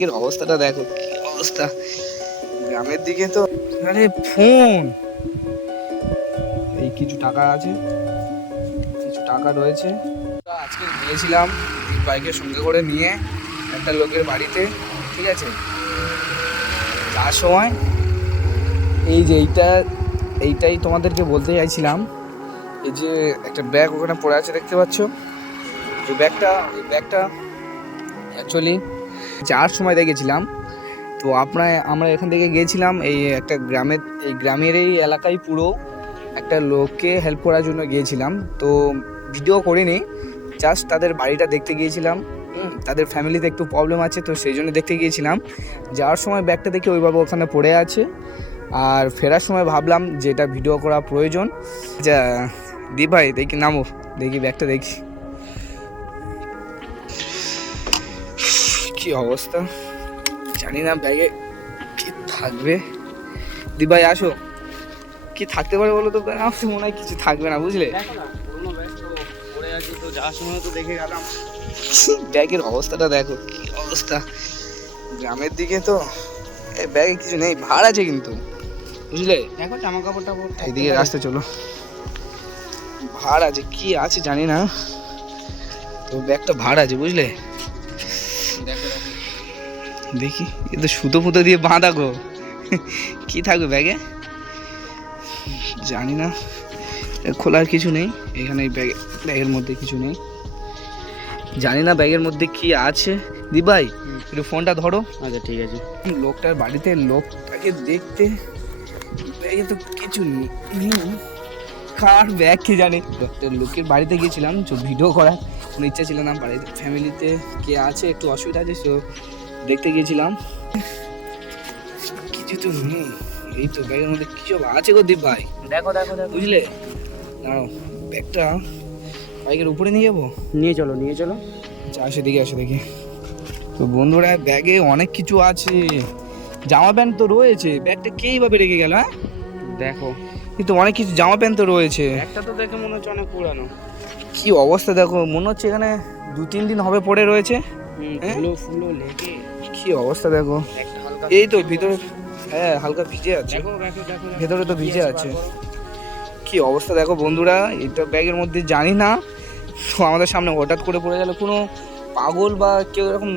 এর অবস্থাটা দেখো কি অবস্থা? গ্রামের দিকে তো আরে ফোন! এই কিছু টাকা আছে কিছু টাকা রয়েছে। আজকে গিয়েছিলাম বাইকের সঙ্গে করে নিয়ে একটা লোকের বাড়িতে ঠিক আছে? যার সময় এই যে এইটা এইটাই তোমাদেরকে বলতে চাইছিলাম এই যে একটা ব্যাগ ওখানে পড়ে আছে দেখতে পাচ্ছ? এই ব্যাগটা এই ব্যাগটা অ্যাকচুয়ালি যাওয়ার সময় দেখেছিলাম। তো আপনার, আমরা এখান থেকে গিয়েছিলাম, এই একটা গ্রামের এই গ্রামের এই এলাকায় পুরো একটা লোককে হেল্প করার জন্য গিয়েছিলাম। তো ভিডিও করিনি জাস্ট তাদের বাড়িটা দেখতে গিয়েছিলাম। তাদের ফ্যামিলিতে একটু প্রবলেম আছে, তো সেই জন্য দেখতে গিয়েছিলাম। যাওয়ার সময় ব্যাগটা দেখে ওইভাবে ওখানে পড়ে আছে। আর ফেরার সময় ভাবলাম যে এটা ভিডিও করা প্রয়োজন। যা দি ভাই, দেখি নামো, দেখি ব্যাগটা দেখি। কি অবস্থা? জানি না ব্যাগে কি থাকবে? দি ভাই আসো। কি থাকতে পারে বলো তো? আমার মনে হয় কিছু থাকবে না বুঝলে? দেখো ব্যাগ পড়ে আছে তো যাওয়ার সময় তো দেখে গেলাম। ব্যাগের অবস্থাটা দেখো কি অবস্থা? গ্রামের দিকে তো ব্যাগে কিছু নেই ভাড় আছে কিন্তু বুঝলে? দেখো জামা কাপড় টাপড় এইদিকে রাস্তা চলো। ভাড় আছে কি আছে জানি না। তো ব্যাগটা ভাড় আছে বুঝলে? দেখো এ তো সুতো ফুতো দিয়ে বাঁধা গো। কি থাকবে ব্যাগে? জানি না। খোলার কিছু নেই এখানে এই ব্যাগে ব্যাগের মধ্যে কিছু নেই। জানি না ব্যাগের মধ্যে কি আছে। দি ভাই একটু ফোনটা ধরো। আচ্ছা ঠিক আছে। লোকটার বাড়িতে লোকটাকে দেখতে ব্যাগে তো কিছু নেই কার ব্যাগ কি জানি? লোকের বাড়িতে গিয়েছিলাম ভিডিও করার। কোনো ইচ্ছা ছিল না বাড়ির ফ্যামিলিতে কে আছে একটু অসুবিধা আছে তো দেখতে গিয়েছিলাম। কিছু তো নেই এই তো ব্যাগের মধ্যে কিছু আছে গো দীপ ভাই? দেখো দেখো দেখো। বুঝলে? দাঁড়াও ব্যাগটা বাইকের উপরে নিয়ে যাব? নিয়ে চলো নিয়ে চলো। আচ্ছা আসে দেখি আসে দেখি তো বন্ধুরা ব্যাগে অনেক কিছু আছে। জামা প্যান্ট তো রয়েছে ব্যাগটা কেই ভাবে রেখে গেল হ্যাঁ? দেখো। কিন্তু অনেক কিছু জামা প্যান্ট তো রয়েছে। একটা তো দেখে মনে হচ্ছে অনেক পুরানো। কি অবস্থা দেখো মনে হচ্ছে এখানে দু তিন দিন হবে পড়ে রয়েছে। হ্যাঁ? কি অবস্থা দেখো। এই তো ভিতরে হ্যাঁ হালকা ভিজে আছে। ভেতরে তো ভিজে আছে। কি অবস্থা দেখো বন্ধুরা এটা ব্যাগের মধ্যে জানি না। তো আমাদের সামনে হঠাৎ করে পড়ে গেল কোনো পাগল বা কেউ এরকম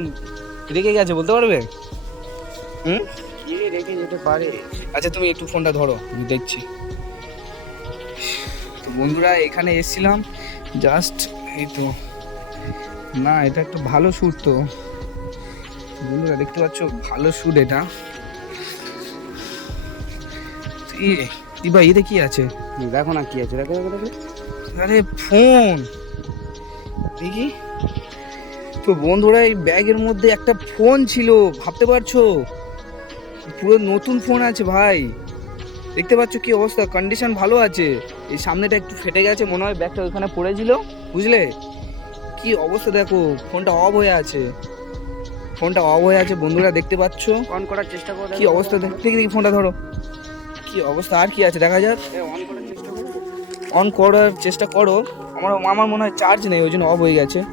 রেখে গেছে বলতে পারবে? হুম? রেখে যেতে পারে? আচ্ছা তুমি একটু ফোনটা ধরো আমি দেখছি। তো বন্ধুরা এখানে এসেছিলাম। জাস্ট এই তো। না এটা একটা ভালো শ্যুট তো। বন্ধুরা দেখতে পাচ্ছ ভালো শ্যুট এটা। এ ভাই এতে কি আছে? দেখো না কি আছে দেখো দেখো দেখো। আরে ফোন! দেখি। তো বন্ধুরা এই ব্যাগের মধ্যে একটা ফোন ছিল ভাবতে পারছ? পুরো নতুন ফোন আছে ভাই। দেখতে পাচ্ছ কি অবস্থা? কন্ডিশন ভালো আছে। এই সামনেটা একটু ফেটে গেছে মনে হয় ব্যাগটা ওইখানে পড়েছিল বুঝলে? কি অবস্থা দেখো ফোনটা অফ হয়ে আছে। ফোনটা অফ হয়ে আছে বন্ধুরা দেখতে পাচ্ছ। অন করার চেষ্টা করো কি অবস্থা? দেখ- দেখি দেখি ফোনটা ধরো। কি অবস্থা? আর কি আছে? দেখা যাক। অন করার চেষ্টা করো। অন করার চেষ্টা করো। আমার আমার মনে হয় চার্জ নেই ওই জন্য অফ হয়ে গেছে।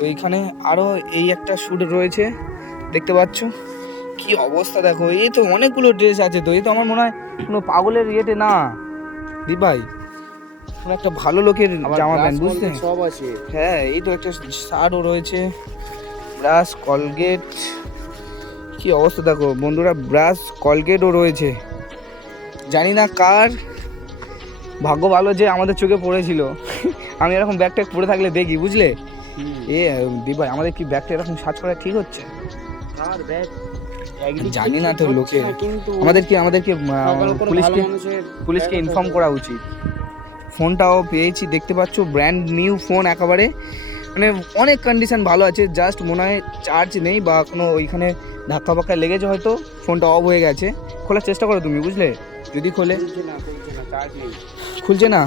ওইখানে আরও এই একটা শ্যুট রয়েছে। দেখতে পাচ্ছ? কি অবস্থা দেখো? এই তো অনেকগুলো ড্রেস আছে তো এই তো আমার মনে হয় কোনো পাগলের ইয়েতে না। দীপ ভাই কোনো একটা ভালো লোকের জামা প্যান্ট বুঝতে সব আছে। হ্যাঁ এই তো একটা শার্টও রয়েছে। Brush Colgate. কি অবস্থা দেখো? বন্ধুরা ব্রাশ কলগেটও রয়েছে। জানি না কার। ভাগ্য ভালো যে আমাদের চোখে পড়েছিল। আমি এরকম ব্যাগ ট্যাগ পরে থাকলে দেখি বুঝলে। এ দিবাই আমাদের কি ব্যাগটা এরকম সার্চ করা ঠিক হচ্ছে? কার ব্যাগ জানি না তো লোকে। আমাদেরকে আমাদেরকে পুলিশকে পুলিশকে ইনফর্ম করা উচিত। ফোনটাও পেয়েছি দেখতে পাচ্ছ ব্র্যান্ড নিউ ফোন একেবারে। মানে অনেক কন্ডিশন ভালো আছে জাস্ট মনে হয় চার্জ নেই বা কোনো ওইখানে ধাক্কা পাক্কা লেগেছে হয়তো ফোনটা অফ হয়ে গেছে। খোলার চেষ্টা করো তুমি বুঝলে? যদি খোলে। খুলছে না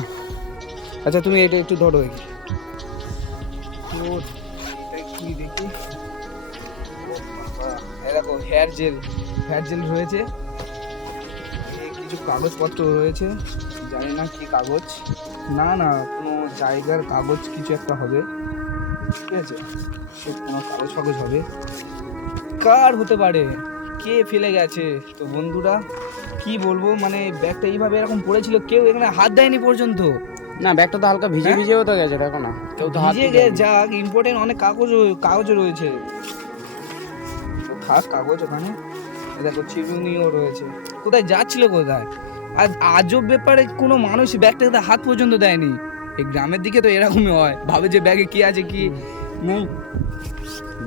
আচ্ছা তুমি এটা একটু ধরো হেয়ার জেল হেয়ার জেল রয়েছে কিছু কাগজপত্র রয়েছে। জানি না কি কাগজ। না না কোনো জায়গার কাগজ কিছু একটা হবে। ঠিক আছে সে কোনো কাগজ ফাগজ হবে। কার হতে পারে? কে ফেলে গেছে? তো বন্ধুরা কি বলব? মানে ব্যাগটা এইভাবে এরকম পড়েছিল কেউ এখানে হাত দেয়নি পর্যন্ত। না ব্যাগটা তো হালকা ভিজে হ্যাঁ? ভিজেও তো গেছে দেখো না। কেউ তো ভিজে যাক ইম্পর্টেন্ট অনেক কাগজ কাগজ রয়েছে। থাক, কাগজ ওখানে। দেখো, চিরুনিও রয়েছে। কোথায় যাচ্ছিল কোথায়? আজ আজব ব্যাপারে কোনো মানুষ ব্যাগটাতে হাত পর্যন্ত দেয়নি। এই গ্রামের দিকে তো এরকমই হয়। ভাবে যে ব্যাগে কি আছে, কি নেই।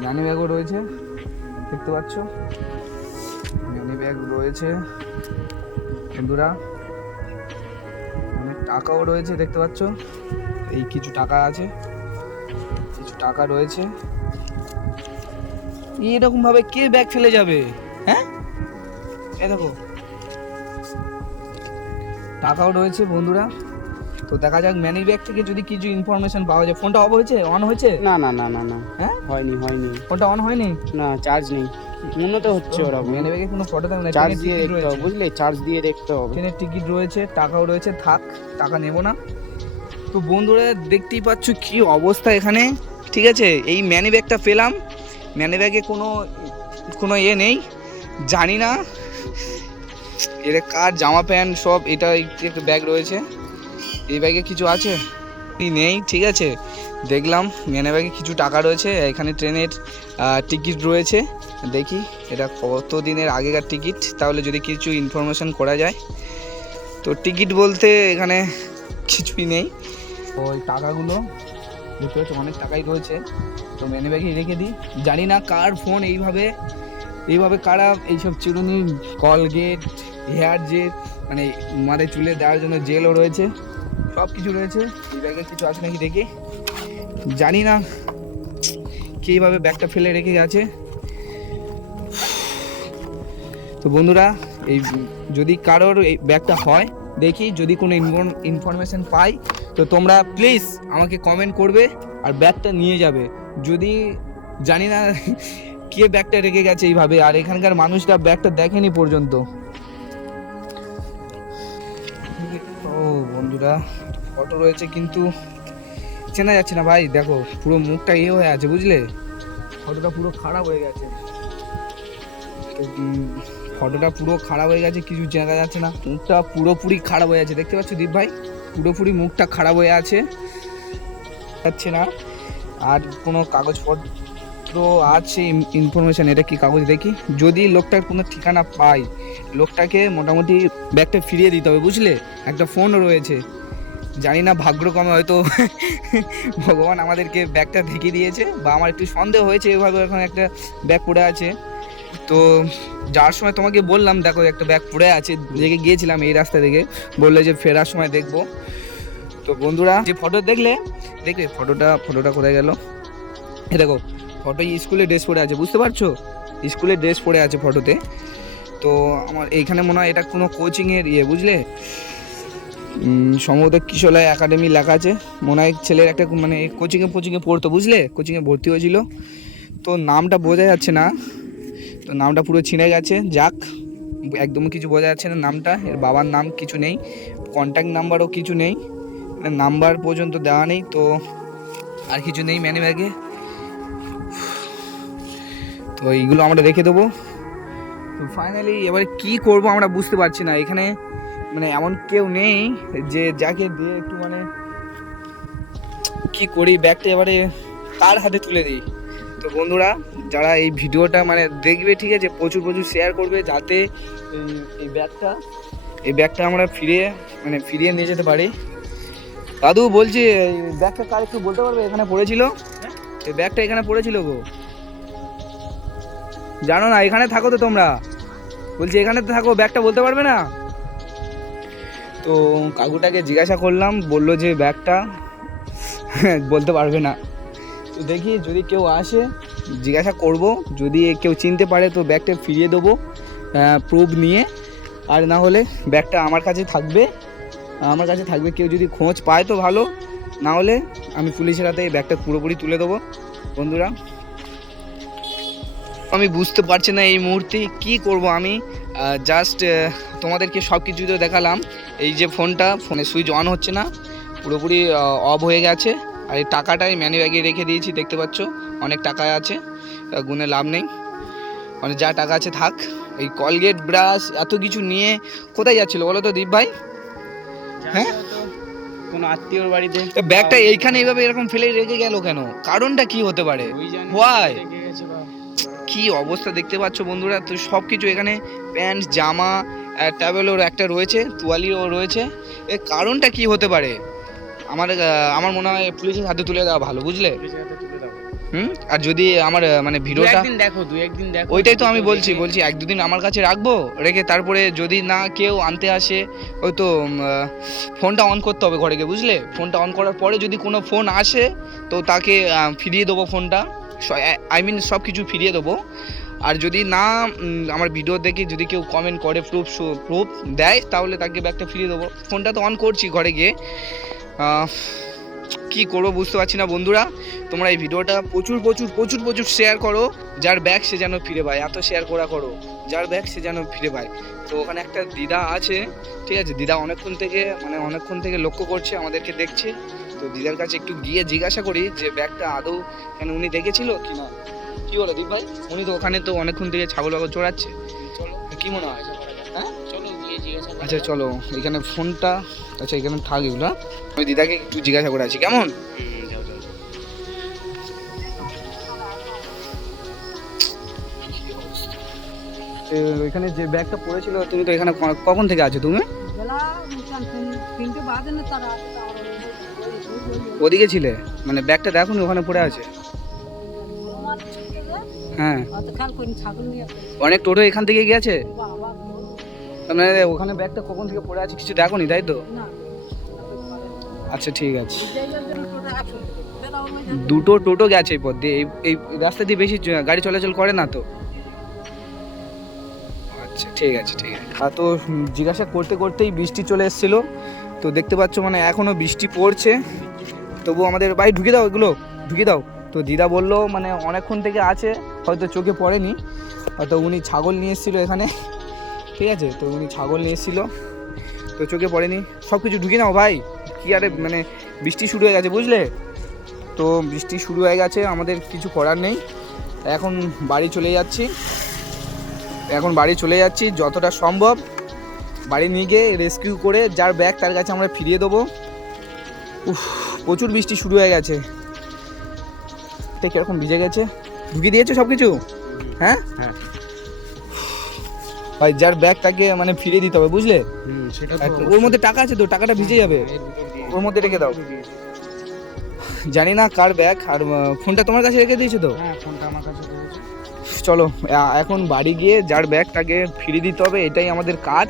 জ্ঞানী ব্যাগও রয়েছে, দেখতে পাচ্ছ? জ্ঞানী ব্যাগ রয়েছে। বন্ধুরা, অনেক টাকাও রয়েছে, দেখতে পাচ্ছ? এই কিছু টাকা আছে। কিছু টাকা রয়েছে। এরকম ভাবে কে ব্যাগ ফেলে যাবে? হ্যাঁ? এ দেখো। টাকাও রয়েছে বন্ধুরা। তো দেখা যাক ম্যানি ব্যাগ থেকে যদি কিছু ইনফরমেশন পাওয়া যায়। ফোনটা অফ হয়েছে? অন হয়েছে? না না না না না। হ্যাঁ? হয়নি হয়নি। ফোনটা অন হয়নি? না চার্জ নেই। উন্নত হচ্ছে ওরা ম্যানি ব্যাগে কোনো ফটো দেয় না চার্জ দিয়ে দেখতে হবে বুঝলে? চার্জ দিয়ে দেখতে হবে। ট্রেনের টিকিট রয়েছে টাকাও রয়েছে থাক টাকা নেব না। তো বন্ধুরা দেখতেই পাচ্ছ কি অবস্থা এখানে। ঠিক আছে? এই ম্যানি ব্যাগটা পেলাম। ম্যানি ব্যাগে কোনো কোনো ইয়ে নেই। জানি না এর কার জামা প্যান্ট সব এটা একটি ব্যাগ রয়েছে। এই ব্যাগে কিছু আছে? নেই, ঠিক আছে। দেখলাম ম্যানি ব্যাগে কিছু টাকা রয়েছে। এখানে ট্রেনের টিকিট রয়েছে। দেখি এটা কত দিনের আগেকার টিকিট? তাহলে যদি কিছু ইনফরমেশন করা যায়। তো টিকিট বলতে এখানে কিছুই নেই। ওই টাকাগুলো দেখতে পাচ্ছি, অনেক টাকাই রয়েছে। তো মেনে ব্যাগে রেখে দিই। জানি না কার ফোন এইভাবে এইভাবে কারা এইসব চিরুনি, কলগেট, হেয়ার জেল মানে মাথায় চুলে দেওয়ার জন্য জেলও রয়েছে। সব কিছু রয়েছে। এই ব্যাগে কিছু আছে নাকি দেখি। জানি না কীভাবে ব্যাগটা ফেলে রেখে গেছে। তো বন্ধুরা, এই যদি কারোর এই ব্যাগটা হয়, দেখি যদি কোনো ইনফরমেশন পাই তো তোমরা প্লিজ আমাকে কমেন্ট করবে আর ব্যাগটা নিয়ে যাবে। যদি জানি না কে ব্যাগটা রেখে গেছে এইভাবে, আর এখানকার মানুষটা ব্যাগটা দেখেনি পর্যন্ত। ও বন্ধুরা ফটো রয়েছে কিন্তু চেনা যাচ্ছে না ভাই। দেখো, পুরো মুখটা ইয়ে হয়ে আছে, বুঝলে? ফটোটা পুরো খারাপ হয়ে গেছে। ফটোটা পুরো খারাপ হয়ে গেছে, কিছু জানা যাচ্ছে না। মুখটা পুরোপুরি খারাপ হয়ে আছে। দেখতে পাচ্ছ দীপ ভাই? পুরোপুরি মুখটা খারাপ হয়ে আছে। যাচ্ছে না। আর কোনো কাগজপত্র আছে ইনফরমেশন এটা কি কাগজ? দেখি। যদি লোকটার কোনো ঠিকানা পাই, লোকটাকে মোটামুটি ব্যাগটা ফিরিয়ে দিতে হবে, বুঝলে? একটা ফোনও রয়েছে। জানি না ভাগ্যক্রমে হয়তো ভগবান আমাদেরকে ব্যাগটা দেখিয়ে দিয়েছে, বা আমার একটু সন্দেহ হয়েছে, এভাবে এখন একটা ব্যাগ পড়ে আছে। তো যাওয়ার সময় তোমাকে বললাম, দেখো একটা ব্যাগ পড়ে আছে, দেখে গিয়েছিলাম এই রাস্তা থেকে বললে যে ফেরার সময় দেখব। তো বন্ধুরা, যে ফটো দেখলে দেখবে ফটোটা ফটোটা কোথায় গেল? এ দেখো ফটো স্কুলে ড্রেস পরে আছে, বুঝতে পারছ? স্কুলে ড্রেস পরে আছে ফটোতে তো আমার এইখানে মনে হয় এটা কোনো কোচিংয়ের ইয়ে বুঝলে? সম্ভবত কিশোলায় একাডেমি লেখা আছে। মনে হয় ছেলের একটা মানে কোচিংয়ে কোচিংয়ে পড়তো, বুঝলে? কোচিংয়ে ভর্তি হয়েছিল। তো নামটা বোঝা যাচ্ছে না। তো নামটা পুরো ছিঁড়ে গেছে। যাক একদম কিছু বোঝা যাচ্ছে না নামটা, এর বাবার নাম কিছু নেই কন্ট্যাক্ট নাম্বারও কিছু নেই নাম্বার পর্যন্ত দেওয়া নেই, তো আর কিছু নেই ম্যানে ব্যাগে তো এইগুলো আমরা রেখে দেবো। তো ফাইনালি এবারে কি করব আমরা বুঝতে পারছি না, এখানে মানে এমন কেউ নেই যে যাকে দিয়ে একটু মানে কি করি ব্যাগটা এবারে কার হাতে তুলে দিই। তো বন্ধুরা যারা এই ভিডিওটা মানে দেখবে ঠিক আছে প্রচুর প্রচুর শেয়ার করবে যাতে এই- ব্যাগটা এই ব্যাগটা আমরা ফিরিয়ে মানে ফিরিয়ে নিয়ে যেতে পারি। দাদু বলছি এই ব্যাগটা কার একটু বলতে পারবে? এখানে পড়েছিল? এই ব্যাগটা এখানে পড়েছিল গো। জানো না এখানে থাকো তো তোমরা। বলছি এখানে তো থাকো ব্যাগটা বলতে পারবে না? তো কাকুটাকে জিজ্ঞাসা করলাম বলল যে ব্যাগটা বলতে পারবে না। তো দেখি যদি কেউ আসে, জিজ্ঞাসা করব। যদি কেউ চিনতে পারে তো ব্যাগটা ফিরিয়ে দেবো প্রুফ নিয়ে। আর না হলে ব্যাগটা আমার কাছে থাকবে। আমার কাছে থাকবে, কেউ যদি খোঁজ পায় তো ভালো। না হলে আমি পুলিশের হাতে এই ব্যাগটা পুরোপুরি তুলে দেবো। বন্ধুরা, আমি বুঝতে পারছি না এই মুহূর্তে কি করব আমি। জাস্ট তোমাদেরকে সব কিছু তো দেখালাম। এই যে ফোনটা, ফোনে সুইচ অন হচ্ছে না। পুরোপুরি অফ হয়ে গেছে। আর এই টাকাটাই ম্যানি ব্যাগে রেখে দিয়েছি দেখতে পাচ্ছ? অনেক টাকা আছে গুনে লাভ নেই। মানে যা টাকা আছে থাক। এই কলগেট ব্রাশ এত কিছু নিয়ে কোথায় যাচ্ছিল বলো তো দীপ ভাই? হ্যাঁ? কোনো আত্মীয়র বাড়িতে। ব্যাগটা এইখানে এইভাবে এরকম ফেলে রেখে গেল কেন? কারণটা কি হতে পারে? বা কি অবস্থা দেখতে পাচ্ছ বন্ধুরা? তো সব কিছু এখানে প্যান্ট জামা ট্যাবেলও একটা রয়েছে তোয়ালিও রয়েছে। এর কারণটা কি হতে পারে? আমার আমার মনে হয় পুলিশের হাতে তুলে দেওয়া ভালো বুঝলে? হুম? আর যদি আমার মানে ভিডিওটা একদিন দেখো দু একদিন দেখো। ওইটাই তো আমি বলছি বলছি এক দুদিন আমার কাছে রাখব রেখে তারপরে যদি না কেউ আনতে আসে ওই তো ফোনটা অন করতে হবে ঘরে গিয়ে বুঝলে? ফোনটা অন করার পরে যদি কোনো ফোন আসে তো তাকে ফিরিয়ে দেবো ফোনটা। আই মিন সব কিছু ফিরিয়ে দেবো। আর যদি না আমার ভিডিও দেখে যদি কেউ কমেন্ট করে প্রুফ প্রুফ দেয় তাহলে তাকে ব্যাগটা ফিরিয়ে দেবো। ফোনটা তো অন করছি ঘরে গিয়ে। কি করব বুঝতে পারছি না বন্ধুরা। তোমরা এই ভিডিওটা প্রচুর প্রচুর প্রচুর প্রচুর শেয়ার করো। যার ব্যাগ সে যেন ফিরে পায়, এত শেয়ার করা করো। যার ব্যাগ সে যেন ফিরে পায়। তো ওখানে একটা দিদা আছে, ঠিক আছে? দিদা অনেকক্ষণ থেকে মানে অনেকক্ষণ থেকে লক্ষ্য করছে, আমাদেরকে দেখছে। তো দিদার কাছে একটু গিয়ে জিজ্ঞাসা করি যে ব্যাগটা আদৌ কেন উনি দেখেছিল কি না কি বলো দীপ ভাই? উনি তো ওখানে তো অনেকক্ষণ থেকে ছাগল বাগল চড়াচ্ছে। চলো, কি মনে হয়? হ্যাঁ? আচ্ছা চলো। এখানে ফোনটা আচ্ছা এখানে থাক এগুলো? আমি দিদাকে একটু জিজ্ঞাসা করে আছি কেমন? ওইখানে যে ব্যাগটা পড়েছিল তুমি তো এখানে কখন থেকে আছো তুমি? ওদিকে ছিলে? মানে ব্যাগটা দেখো ওখানে পড়ে আছে? হ্যাঁ। নিয়ে অনেক টোটো এখান থেকে গেছে মানে ওখানে ব্যাগটা কখন থেকে পড়ে আছে কিছু দেখোনি তাই তো? আচ্ছা ঠিক আছে। দুটো টোটো গেছে এই পথ দিয়ে। এই এই রাস্তা দিয়ে বেশি গাড়ি চলাচল করে না তো? আচ্ছা ঠিক আছে ঠিক আছে। আর তো জিজ্ঞাসা করতে করতেই বৃষ্টি চলে এসেছিল। তো দেখতে পাচ্ছ মানে এখনও বৃষ্টি পড়ছে। তবু আমাদের বাড়ি ঢুকে দাও এগুলো ঢুকে দাও। তো দিদা বলল মানে অনেকক্ষণ থেকে আছে হয়তো চোখে পড়েনি। হয়তো উনি ছাগল নিয়ে এসেছিল এখানে। ঠিক আছে? তো উনি ছাগল নিয়ে এসেছিল। তো চোখে পড়েনি। সব কিছু ঢুকে নাও ভাই। কি আরে মানে বৃষ্টি শুরু হয়ে গেছে, বুঝলে? তো বৃষ্টি শুরু হয়ে গেছে, আমাদের কিছু করার নেই। এখন বাড়ি চলে যাচ্ছি। এখন বাড়ি চলে যাচ্ছি যতটা সম্ভব। বাড়ি নিয়ে গিয়ে রেস্কিউ করে যার ব্যাগ তার কাছে আমরা ফিরিয়ে দেবো। উফ, প্রচুর বৃষ্টি শুরু হয়ে গেছে। কীরকম ভিজে গেছে? ঢুকিয়ে দিয়েছ সব কিছু হ্যাঁ? হ্যাঁ। ভাই যার ব্যাগ তাকে মানে ফিরিয়ে দিতে হবে বুঝলে? ওর মধ্যে টাকা আছে তো টাকাটা ভিজে যাবে। ওর মধ্যে রেখে দাও। জানি না কার ব্যাগ আর ফোনটা তোমার কাছে রেখে দিয়েছ তো? হ্যাঁ ফোনটা আমার কাছে চলো এখন বাড়ি গিয়ে যার ব্যাগ তাকে ফিরিয়ে দিতে হবে এটাই আমাদের কাজ।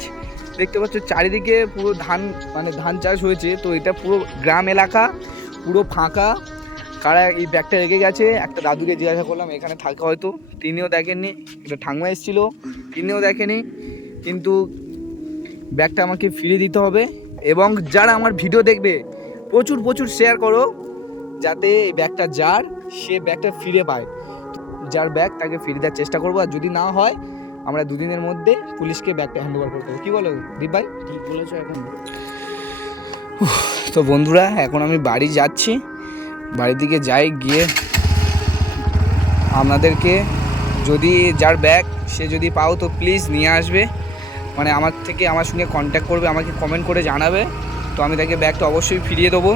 দেখতে পাচ্ছ চারিদিকে পুরো ধান মানে ধান চাষ হয়েছে তো এটা পুরো গ্রাম এলাকা পুরো ফাঁকা। কারা এই ব্যাগটা রেখে গেছে? একটা দাদুকে জিজ্ঞাসা করলাম এখানে থাকে হয়তো। তিনিও দেখেননি একটা ঠাকুমা এসেছিল তিনিও দেখেনি কিন্তু ব্যাগটা আমাকে ফিরিয়ে দিতে হবে এবং যারা আমার ভিডিও দেখবে প্রচুর প্রচুর শেয়ার করো যাতে এই ব্যাগটা যার সে ব্যাগটা ফিরে পায়। যার ব্যাগ তাকে ফিরিয়ে দেওয়ার চেষ্টা করব। আর যদি না হয় আমরা দুদিনের মধ্যে পুলিশকে ব্যাগটা হ্যান্ড ওভার করতে হবে কী বলো দীপ ভাই? ঠিক বলেছ এখন। তো বন্ধুরা এখন আমি বাড়ি যাচ্ছি। বাড়ির দিকে যাই, গিয়ে আপনাদেরকে যদি যার ব্যাগ সে যদি পাও তো প্লিজ নিয়ে আসবে। মানে আমার থেকে আমার সঙ্গে কন্ট্যাক্ট করবে, আমাকে কমেন্ট করে জানাবে। তো আমি তাকে ব্যাগটা অবশ্যই ফিরিয়ে দেবো।